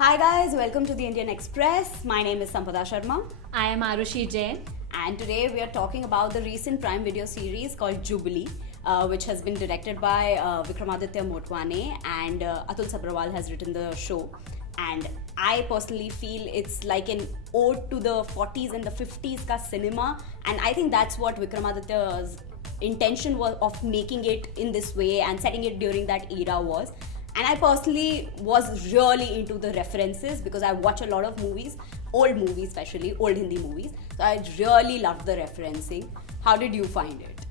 Hi guys, welcome to the Indian Express. My name is Sampada Sharma I am Arushi Jain. and today we are talking about the recent Prime Video series called Jubilee, which has been directed by Vikramaditya Motwane and Atul Sabrawal has written the show. And I personally feel it's like an ode to the 40s and the 50s ka cinema, and I think that's what Vikramaditya's intention was of making it in this way and setting it during that era was. And I personally was really into the references because I watch a lot of movies, old movies especially, old Hindi movies. So I really loved the referencing. How did you find it?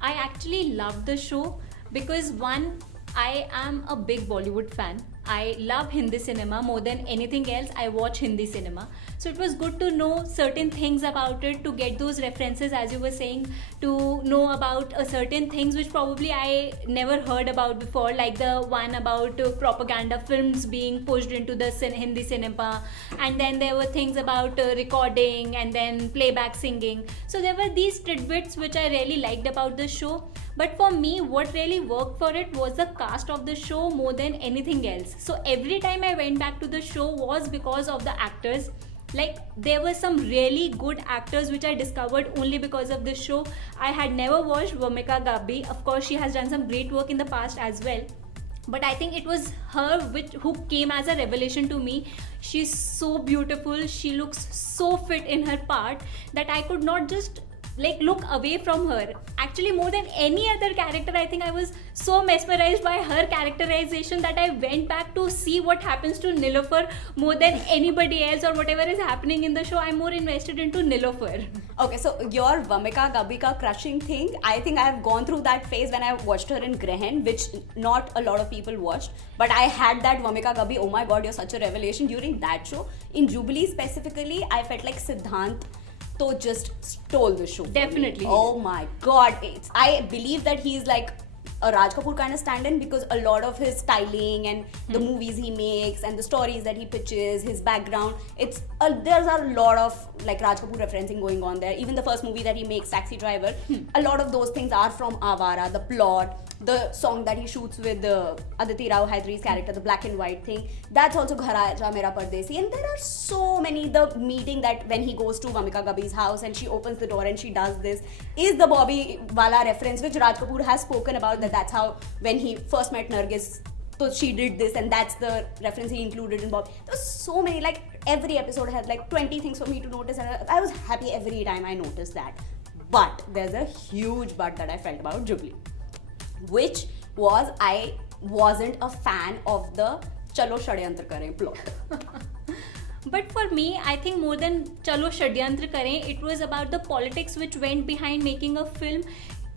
I actually loved the show because one, I am a big Bollywood fan. I love Hindi cinema more than anything else. I watch Hindi cinema. So it was good to know certain things about it, to get those references, as you were saying, to know about certain things which probably I never heard about before, like the one about propaganda films being pushed into the Hindi cinema, and then there were things about recording and then playback singing. So there were these tidbits which I really liked about the show. But for me, what really worked for it was the cast of the show more than anything else. So every time I went back to the show was because of the actors. Like, there were some really good actors which I discovered only because of this show. I had never watched Vamika Gabi. Of course, she has done some great work in the past as well. But I think it was her who came as a revelation to me. She's so beautiful. She looks so fit in her part that I could not just look away from her. Actually, more than any other character, I think I was so mesmerized by her characterization that I went back to see what happens to Nilofer more than anybody else, or whatever is happening in the show. I'm more invested into Nilofer. Okay, so your Vamika Gabika crushing thing, I think I have gone through that phase when I watched her in Grehen, which not a lot of people watched. But I had that Vamika Gabi, oh my god, you're such a revelation during that show. In Jubilee specifically, I felt like Siddhant तो just stole the show. Definitely. Oh my god. I believe that he's like a Raj Kapoor kind of stand-in because a lot of his styling and the movies he makes and the stories that he pitches, his background, there's a lot of like Raj Kapoor referencing going on there. Even the first movie that he makes, Taxi Driver, a lot of those things are from Avara, the plot, the song that he shoots with Aditi Rao Hydari's character, the black and white thing, that's also Ghar Aaja Mera Pardesi. And there are so many, the meeting that when he goes to Vamika Gabi's house and she opens the door and she does this, is the Bobby Wala reference, which Raj Kapoor has spoken about, that's how when he first met Nargis, so she did this, and that's the reference he included in Bob. There's so many, like every episode had like 20 things for me to notice, and I was happy every time I noticed that. But there's a huge but that I felt about Jubilee, which was I wasn't a fan of the Chalo Shadyantra Kare plot. But for me, I think more than Chalo Shadyantra Kare, it was about the politics which went behind making a film.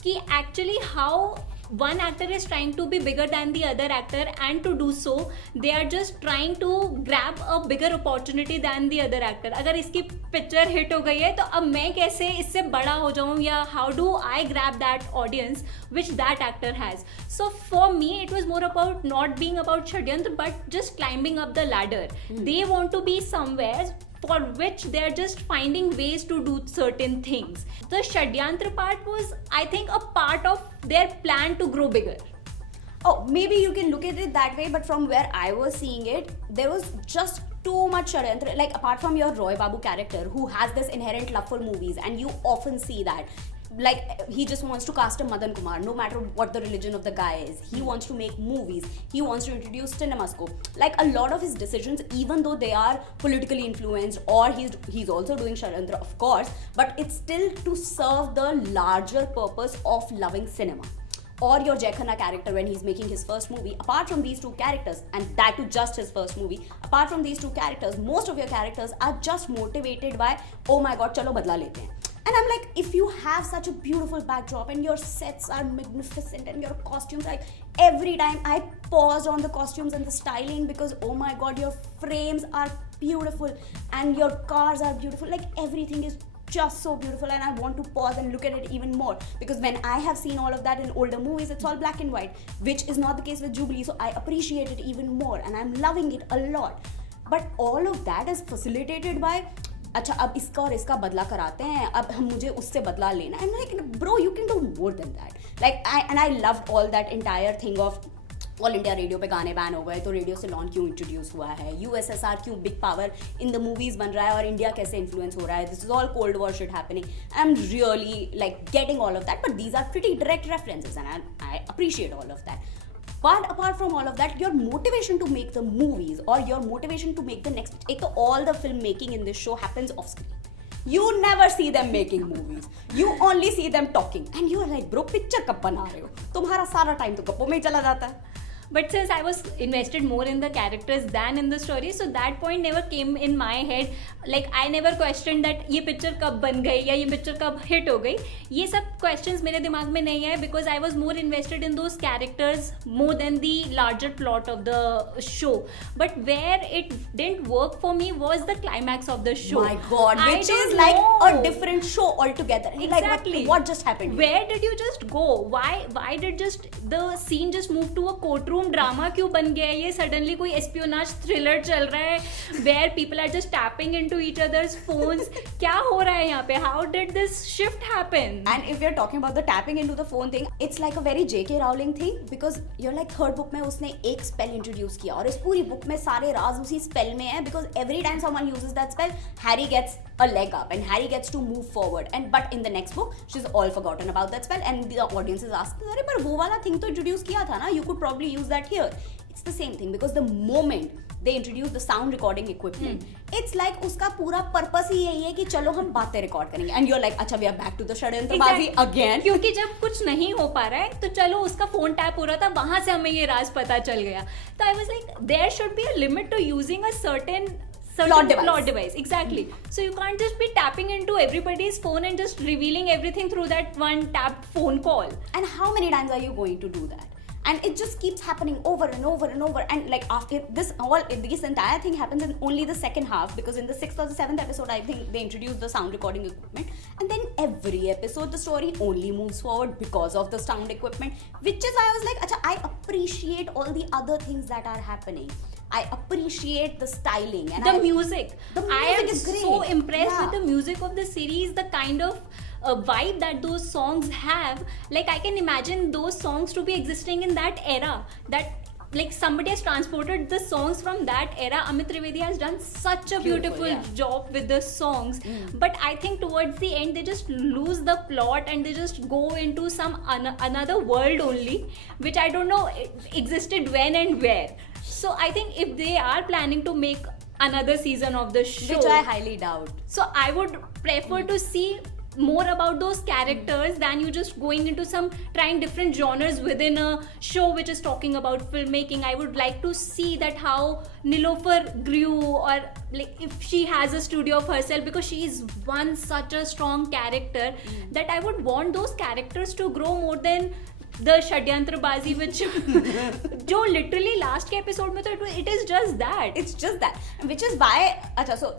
Ki actually how one actor is trying to be bigger than the other actor, and to do so they are just trying to grab a bigger opportunity than the other actor. अगर इसकी picture hit हो गई है तो अब मैं कैसे इससे बड़ा हो जाऊँ, या how do I grab that audience which that actor has. So for me it was more about not being about Shadyantra but just climbing up the ladder. They want to be somewhere for which they are just finding ways to do certain things. The Shadyantra part was, I think, a part of their plan to grow bigger. Oh, maybe you can look at it that way, but from where I was seeing it, there was just too much Shadyantra. Like, apart from your Roy Babu character, who has this inherent love for movies, and you often see that. Like, he just wants to cast a Madan Kumar, no matter what the religion of the guy is. He wants to make movies. He wants to introduce cinemascope. Like, a lot of his decisions, even though they are politically influenced, or he's also doing Shadyantra, of course, but it's still to serve the larger purpose of loving cinema. Or your Jai Khanna character when he's making his first movie, apart from these two characters, and that too just his first movie, apart from these two characters, most of your characters are just motivated by, oh my god, chalo badla lete hain. And I'm like, if you have such a beautiful backdrop and your sets are magnificent and your costumes, like every time I paused on the costumes and the styling because oh my god, your frames are beautiful and your cars are beautiful, like everything is just so beautiful, and I want to pause and look at it even more because when I have seen all of that in older movies, it's all black and white, which is not the case with Jubilee, so I appreciate it even more and I'm loving it a lot. But all of that is facilitated by अच्छा अब इसका और इसका बदला कराते हैं, अब हम मुझे उससे बदला लेना. I'm like, bro, you can do more than that. Like, I loved all that entire thing of all India radio पे गाने बैन हो गए तो रेडियो सिलोन क्यों इंट्रोड्यूस हुआ है, यूएसएसआर क्यों big power in the movies बन रहा है और इंडिया कैसे इन्फ्लुएंस हो रहा है, this is all cold war shit happening. I am really like getting all of that, but these are pretty direct references and I appreciate all of that. But apart from all of that, your motivation to make the movies or your motivation to make the next, एक तो all the filmmaking in this show happens off screen. You never see them making movies. You only see them talking. And you are like, bro, picture कब बना रहे हो? तुम्हारा सारा time तो गप्पों में ही चला जाता है. But since I was invested more in the characters than in the story, so that point never came in my head. Like I never questioned that ये picture कब बन गई या ये picture कब hit हो गई. ये सब questions मेरे दिमाग में नहीं आए because I was more invested in those characters more than the larger plot of the show. But where it didn't work for me was the climax of the show. My God, which is like a different show altogether. Exactly. Like what just happened? Where did you just go? Why did just the scene just move to a courtroom? Drama क्यों बन गया है ये? Suddenly कोई espionage thriller चल रहा है where people are just tapping into each others phones. क्या हो रहा है यहाँ पे? How did this shift happen? And if you are talking about the tapping into the phone thing, it's like a very JK Rowling thing because you're like third book में उसने एक spell introduce किया और इस पूरी book में सारे राज उसी स्पेल में है because every time someone uses that spell Harry gets a leg up and Harry gets to move forward. And but in the next book she's all forgotten about that spell and the audience is asking, अरे पर वो वाला thing तो introduce किया था ना, you could probably use that here. It's the same thing because the moment they introduce the sound recording equipment, it's like उसका पूरा purpose ही यही है कि चलो हम बातें record करेंगे and you're like अच्छा we are back to the षड्यंत्रबाजी again. क्योंकि जब कुछ नहीं हो पा रहा है तो चलो उसका फोन टैप हो रहा था, वहां से हमें ये राज पता चल गया. तो I was like there should be a limit to using a certain plot device. Exactly. So you can't just be tapping into everybody's phone and just revealing everything through that one tapped phone call. And how many times are you going to do that? And it just keeps happening over and over and over. And like after this entire thing happens in only the second half because in the 6th or the 7th episode I think they introduced the sound recording equipment, and then every episode the story only moves forward because of the sound equipment, which is I was like acha, I appreciate all the other things that are happening. I appreciate the styling and the music. I am is great. so impressed with the music of the series, the kind of vibe that those songs have. Like I can imagine those songs to be existing in that era, that like somebody has transported the songs from that era. Amit Trivedi has done such a beautiful job with the songs. But I think towards the end they just lose the plot and they just go into some another world only, which I don't know existed when and where. So I think if they are planning to make another season of the show, which I highly doubt, so I would prefer to see more about those characters than you just going into some trying different genres within a show which is talking about filmmaking. I would like to see that how Nilofer grew, or like if she has a studio of herself, because she is one such a strong character that I would want those characters to grow more than the षड्यंत्रबाजी which जो literally last के episode में तो it is just that. It's just that, which is why अच्छा, so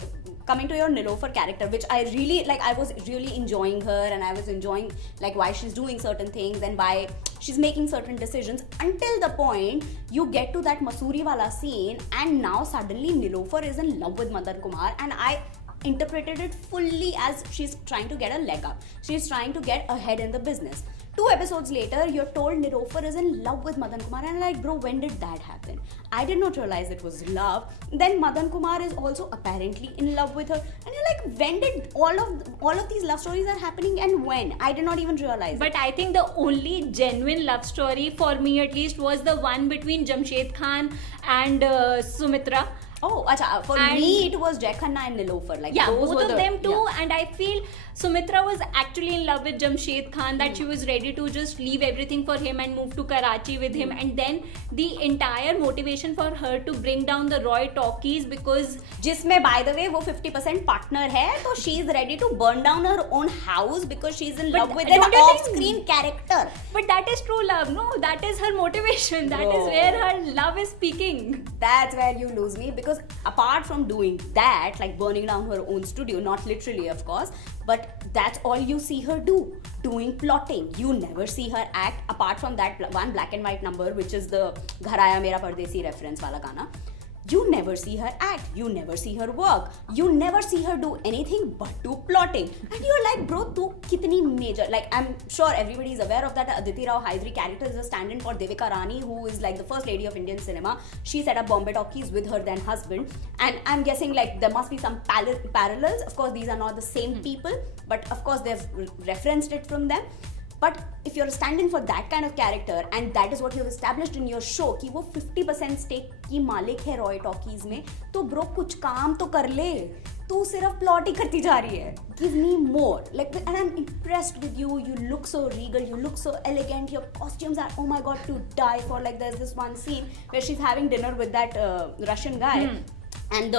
coming to your Nilofer character, which I really like, I was really enjoying her and I was enjoying like why she's doing certain things and why she's making certain decisions, until the point you get to that Masuri wala scene and now suddenly Nilofer is in love with Madan Kumar, and I interpreted it fully as she's trying to get a leg up, she's trying to get ahead in the business. 2 episodes later, you're told Nilofer is in love with Madan Kumar, and like, bro, when did that happen? I did not realize it was love. Then Madan Kumar is also apparently in love with her, and you're like, when did all of these love stories are happening, and when? I did not even realize. But I think the only genuine love story for me, at least, was the one between Jamshed Khan and Sumitra. Oh, acha, for me it was Jai Khanna and Nilofer. Like, yeah, those both were of them too. And I feel Sumitra was actually in love with Jamshed Khan, that she was ready to just leave everything for him and move to Karachi with him. And then the entire motivation for her to bring down the Roy talkies, because जिसमें by the way वो 50% partner है, तो she is ready to burn down her own house because she is in love with an off-screen character. But that is true love, no? That is her motivation. That is where her love is speaking. That's where you lose me, because apart from doing that, like burning down her own studio, not literally of course, but that's all you see her do, doing plotting. You never see her act apart from that one black and white number, which is the Ghar Aaya Mera Pardesi reference wala gana. You never see her act, you never see her work, you never see her do anything but do plotting. And you're like, bro, tu kitni major. Like, I'm sure everybody is aware of that Aditi Rao Hydari character is a stand-in for Devika Rani, who is like the first lady of Indian cinema. She set up Bombay Talkies with her then husband. And I'm guessing like there must be some parallels. Of course, these are not the same people, but of course they've referenced it from them. But if you're standing for that kind of character and that is what you've established in your show कि वो 50% stake की मालिक है Roy talkies में, तो bro कुछ काम तो कर ले, तू सिर्फ प्लॉट ही करती जा रही है. Give me more. Like, and I'm impressed with you. You look so regal, you look so elegant, your costumes are, oh my god, to die for. Like, there's this one scene where she's having dinner with that Russian guy. And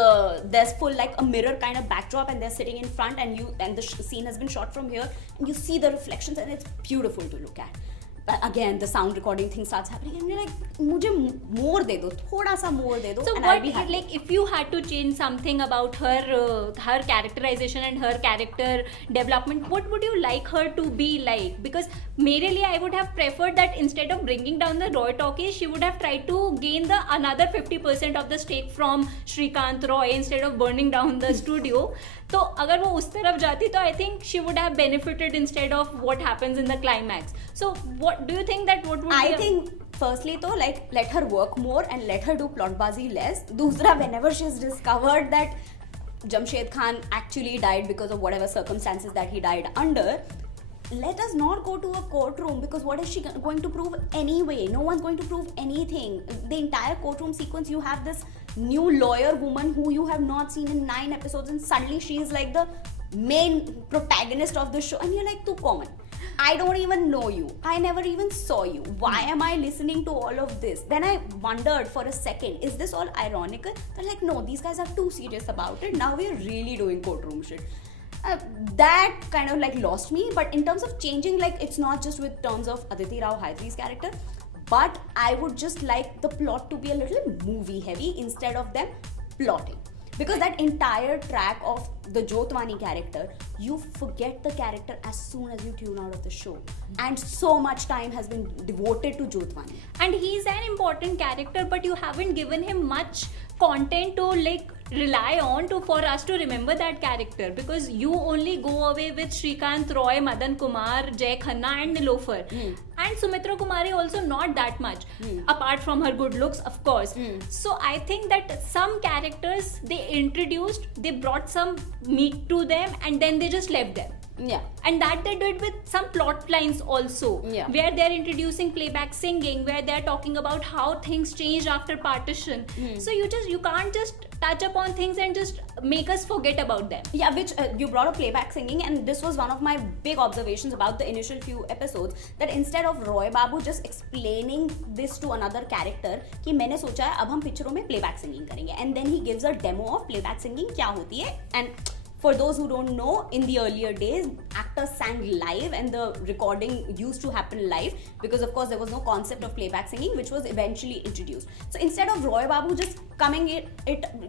there's full like a mirror kind of backdrop and they're sitting in front and the scene has been shot from here and you see the reflections and it's beautiful to look at. But again, the sound recording thing starts happening and you're like, मुझे more दे दो, थोड़ा सा more दे दो. So and what, I'll be happy. like, if you had to change something about her characterization and her character development, what would you like her to be like? Because मेरे लिए I would have preferred that instead of bringing down the Roy talkies, she would have tried to gain the another 50% of the stake from Shrikant Roy instead of burning down the studio. तो अगर वो उस तरफ जाती तो I think she would have benefited instead of what happens in the climax. So what do you think that what would I be think firstly though, like, let her work more and let her do plotbazi less. दूसरा, whenever she's discovered that Jamshed Khan actually died because of whatever circumstances that he died under, let us not go to a courtroom, because what is she going to prove anyway? No one's going to prove anything. The entire courtroom sequence, you have this new lawyer woman who you have not seen in 9 episodes and suddenly she is like the main protagonist of the show and you're like, too common. I don't even know you. I never even saw you. Why am I listening to all of this? Then I wondered for a second, is this all ironical? They're like, no, these guys are too serious about it. Now we're really doing courtroom shit. That kind of like lost me. But in terms of changing, like, it's not just with terms of Aditi Rao Hydari's character, but I would just like the plot to be a little movie heavy instead of them plotting. Because that entire track of the Jotwani character, you forget the character as soon as you tune out of the show. And so much time has been devoted to Jotwani. And he's an important character, but you haven't given him much content to like rely on to for us to remember that character, because you only go away with Shrikant Roy, Madan Kumar, Jay Khanna and Nilofer. And Sumitra Kumari also not that much, apart from her good looks, of course. So I think that some characters they introduced, they brought some meat to them and then they just left them. Yeah. And that they did with some plot lines also, where they're introducing playback singing, where they're talking about how things changed after partition. So you can't just touch upon things and just make us forget about them. Yeah, which you brought up playback singing, and this was one of my big observations about the initial few episodes, that instead of Roy Babu just explaining this to another character कि मैंने सोचा है अब हम पिक्चरों में playback singing करेंगे, and then he gives a demo of playback singing क्या होती है. And for those who don't know, in the earlier days, actors sang live and the recording used to happen live because of course there was no concept of playback singing, which was eventually introduced. So instead of Roy Babu just coming it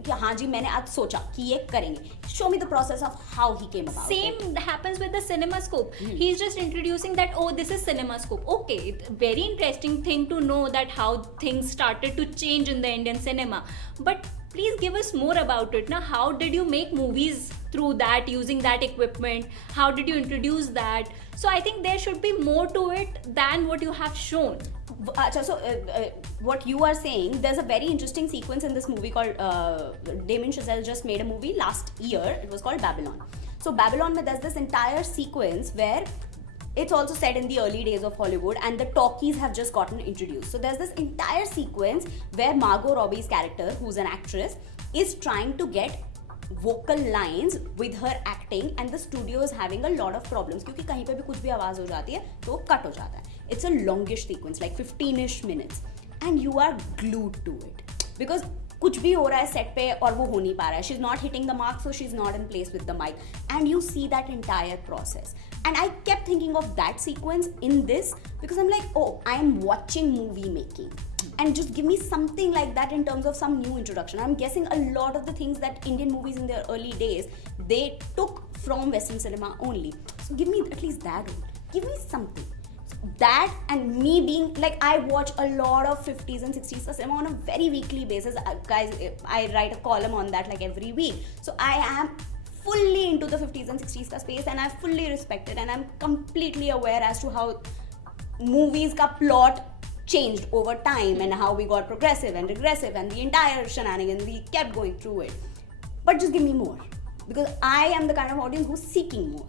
हाँ जी मैंने आज सोचा कि ये करेंगे, show me the process of how he came about. Same happens with the CinemaScope. He's just introducing that, oh, this is CinemaScope. Okay, very interesting thing to know that how things started to change in the Indian cinema. But please give us more about it. Now, how did you make movies through that, using that equipment? How did you introduce that? So I think there should be more to it than what you have shown. So what you are saying, there's a very interesting sequence in this movie called Damien Chazelle just made a movie last year. It was called Babylon. So Babylon, there's this entire sequence where it's also set in the early days of Hollywood and the talkies have just gotten introduced. So there's this entire sequence where Margot Robbie's character, who's an actress, is trying to get vocal lines with her acting and the studio is having a lot of problems क्योंकि कहीं पे भी कुछ भी आवाज हो जाती है तो कट हो जाता है. It's a longish sequence, like 15ish minutes, and you are glued to it because कुछ भी हो रहा है सेट पे और वो हो नहीं पा रहा है. She's not hitting the mark, so she's not in place with the mic, and you see that entire process. And I kept thinking of that sequence in this because I'm like, oh, I'm watching movie making. And just give me something like that in terms of some new introduction. I'm guessing a lot of the things that Indian movies in their early days, they took from Western cinema only. So give me at least that. Give me something. So that and me being like, I watch a lot of 50s and 60s ka cinema on a very weekly basis. Guys, I write a column on that like every week. So I am fully into the 50s and 60s ka space, and I fully respect it, and I'm completely aware as to how movies ka plot changed over time and how we got progressive and regressive and the entire shenanigans, we kept going through it. But just give me more, because I am the kind of audience who's seeking more.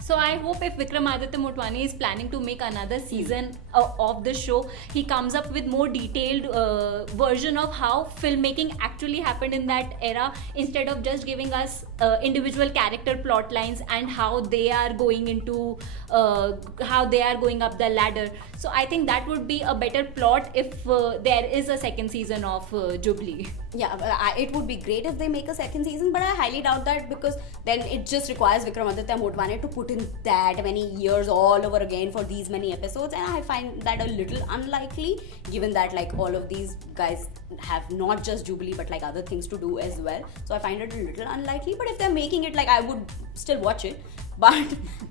So I hope if Vikramaditya Motwane is planning to make another season of the show, he comes up with more detailed version of how filmmaking actually happened in that era, instead of just giving us individual character plot lines and how they are going into how they are going up the ladder. So I think that would be a better plot if there is a second season of Jubilee. Yeah, it would be great if they make a second season, but I highly doubt that, because then it just requires Vikramaditya Motwane to put in that many years all over again for these many episodes, and I find that a little unlikely, given that like all of these guys have not just Jubilee but like other things to do as well. So I find it a little unlikely, but if they're making it, like, I would still watch it, but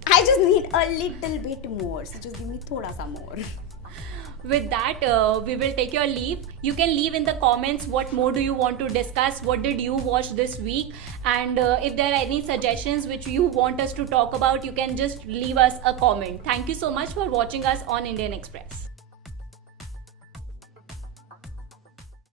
I just need a little bit more, so just give me thoda sa more. With that, we will take your leave. You can leave in the comments what more do you want to discuss, what did you watch this week, and if there are any suggestions which you want us to talk about, you can just leave us a comment. Thank you so much for watching us on Indian Express.